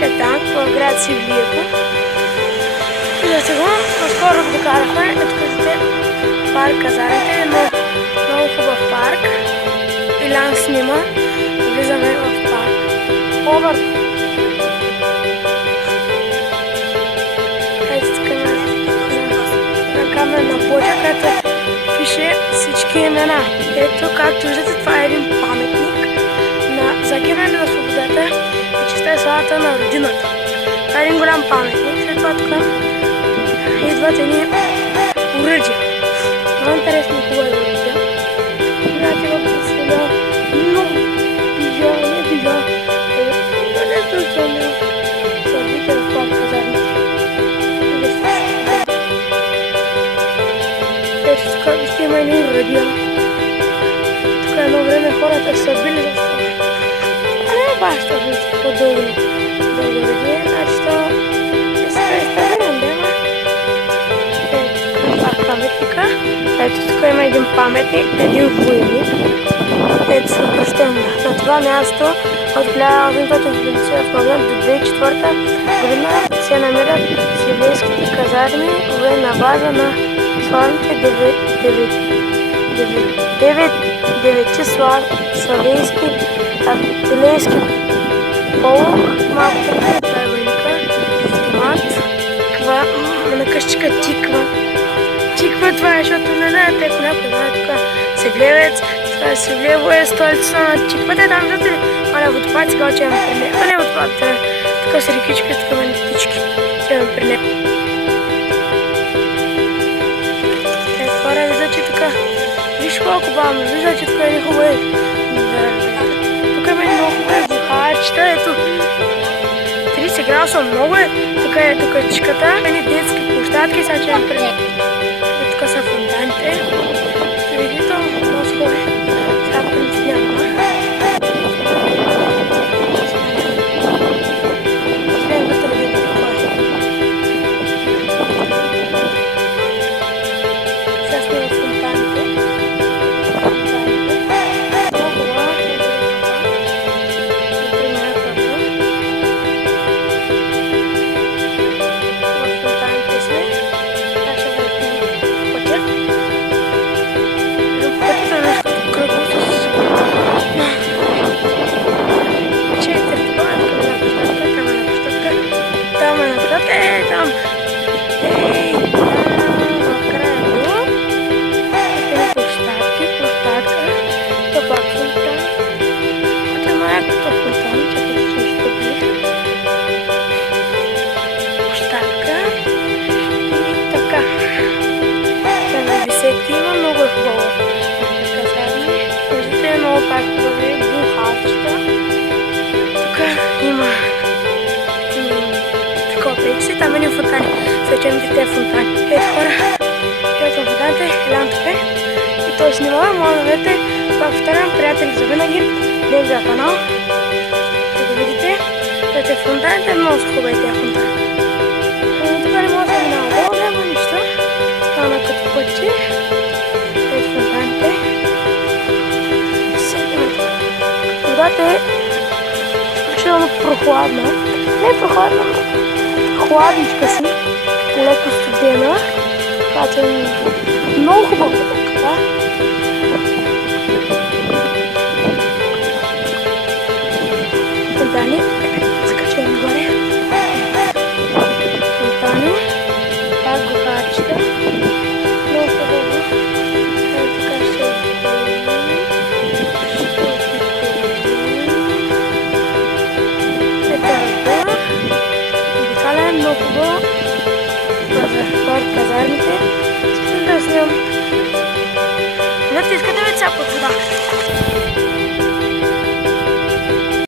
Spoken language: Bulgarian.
нашия танк в град Севлиево. Виждате го, наскоро го докарахме. Ето виждате парк Казарите, много хубав парк. Илян снима, влизаме в парк. Овър! Ето тук на камерна плоча, където пише всички имена. Ето, както виждате, това е един паметник на загинали за свободата и честа и славата на родината. Това е един голям паметник. След това тук идват едни уръдия. Много интересно хубави уръдия. Гледате в преследя много бижа, не бижа. Не съм съдите в парк Казарите. Ето тук вижте има едни уръдия. Тук едно време хората са били за това. А не е баш това вижте по-дълго уръдие. Значи това ще се представим, дема. Паметника. Ето тук има един паметник, един войник. Ето се обръщам на това място от 1898 до 2004 година се намират севлийските казарми, военна база на славните девети славейски артилерийски полк. Малко преди това е войника, автомат, на къщичка Тиква. Тиква това е, защото не знаете, ако някой знае тук Севлиевец, това е Севлиево е столица на Тиквата, там виждате ли? Маля водопад, сега че имаме при него. Не водопад, тук са рекички, тук има птички, че имаме при него. Ето хора, виждате тук, виж колко бавно, виждате тук е хубави. Тук има много хубави бухарчета, ето 30 градуса много е, тук е чиката, едни детски площадки, сега че имаме при него. Тук са фонтаните. Видите, много схори. Сега принцип няма. Сега вътре да видите какво е. Сега сме в фонтаните. Много хубава. Например, първо. В фонтаните сме. Сега ще вървим пътя. Има много е хубаво. Виждате много пак хубави бухарчета. Тук има такова пейси, там едни фонтани. Свечените те фонтани. Ето хора, ето фонтаните, Елян тук е. И той снимава, може да видите, пак повторям, приятели за винаги, неговия канал. Ще го видите. Ето фонтаните, много са хубави тези фонтани. Тук не може да минава долу, няма нищо. Това е като пътче. Ето фонтаните. Водата е изключително прохладна. Не е прохладна, но хладничка си. Леко студена. Това е много хубава водата. Фонтани. Закачваме горе. Фонтани. Пак бухарчета. Много хубаво. Така ще много хубаво за парк Казармите. Искате да снимам. Искате ли цяпа вода?